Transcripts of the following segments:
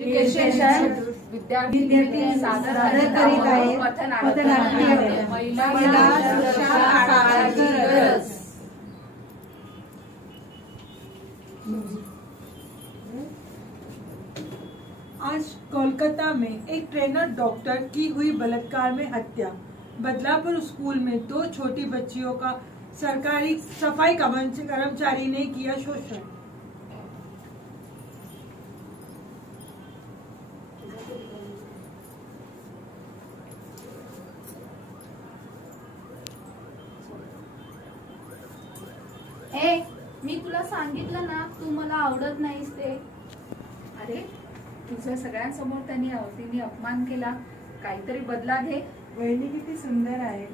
विद्यार्थी सादर करीत आहेत पथनाट्य महिला सुरक्षा काळाची गरज। आज कोलकाता में एक ट्रेनर डॉक्टर की हुई बलात्कार में हत्या। बदलापुर स्कूल में 2 छोटी बच्चियों का सरकारी सफाई कर्मचारी ने किया शोषण। मी तुला सांगितलं ना, तू मला आवडत नाहीस ते। अरे तुझ्या सगळ्यांसमोर तिने अपमान केला, काहीतरी बदला घे। वहिनी किती सुंदर आहे।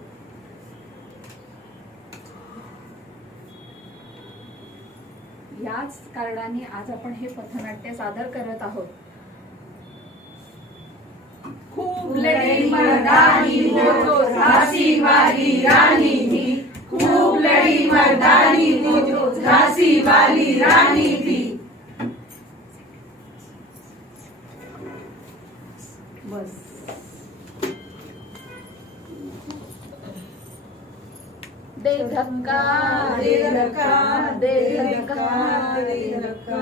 याच कारणाने आज आपण हे पथनाट्य सादर करत आहोत। खूप लढी मर्दानी वो तो झांसी वाली रानी थी, खूब लड़ी मर्दानी वो जो झांसी वाली रानी थी। बस दे धक्का दे धक्का दे धक्का दे धक्का।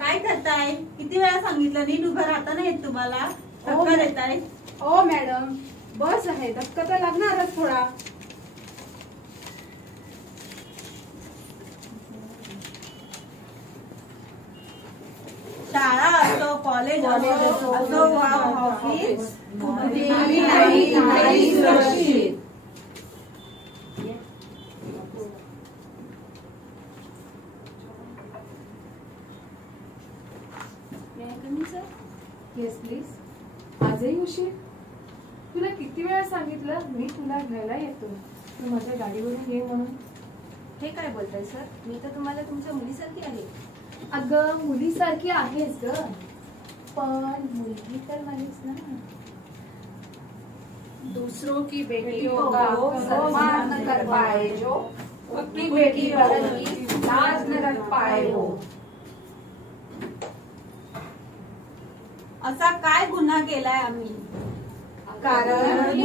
काय करताय? किती वेळा सांगितलं नीट उभं राहता नाही येत तुम्हाला? धक्का देताय? ओ मॅडम, बस आहे, धक्का तर लागणारच थोडा। शाळा असो, कॉलेज असो, ऑफिस, नाही सुरक्षित। Yes please. आजही उशीर? तुला किती वेळा सांगितलं मी तुला घ्यायला येतो, तू माझ्या गाडीवरून ये म्हणून। हे काय बोलताय सर? मी तर तुम्हाला तुमच्या मुलीसारखी आहे। अगं मुलीसारखी आहेस ग, पण मुलगी तर नाहीस ना। दूसरों की बेटियों का सम्मान न कर पाए जो, अपनी बेटी बहन की लाज न रख पाए वो। असा काय गुन्हा केलाय आम्ही? कारण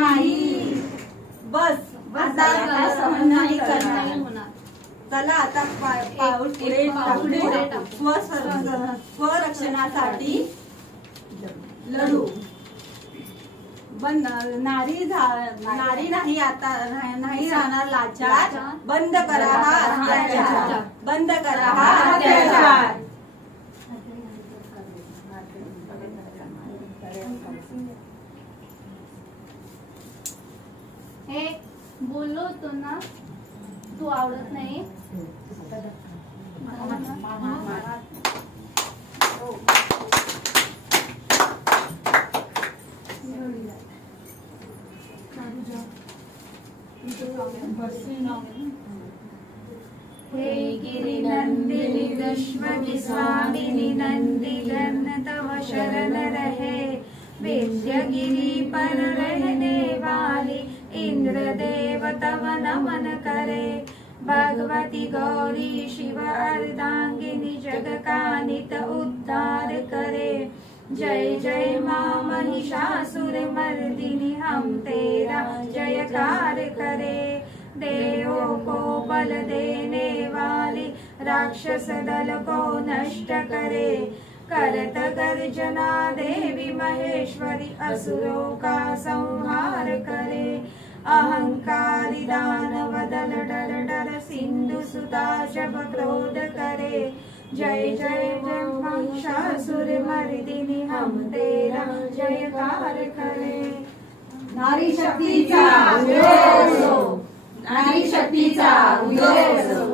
नाही। बस आता सहन नाही करणार। चला आता पाऊल पुढे टाकू, स्वरक्षणासाठी लढू। नारी नाही आता नाही राहणार लाचार। बंद करा हा अत्याचार, बंद करा हा अत्याचार। हे बोललो होतो ना, तू आवडत नाही। हे गिरिनंदिनी विश्वविस्वामिनी नंदिगण तव शरण रहे, विद्यागिरी पर रहने वाली इंद्रदेव तव नमन करे। भगवती गौरी शिव अर्धांगिनी जग का नित उद्धार करे। जय जय मां महिषासुर मर्दिनी हम तेरा जयकार करे। देवों को बल देने वाली राक्षस दल को नष्ट करे। करत गर्जना देवी महेश्वरी असुरों का संहार करे। अहंकारी दानव दल डर डर सिंधु सुता जब क्रोध करे। जय जय जय महिषासुर मर्दिनी हम तेरा जयकार करे। नारी शक्तीचा उदय असो, नारी शक्तीचा उदय असो।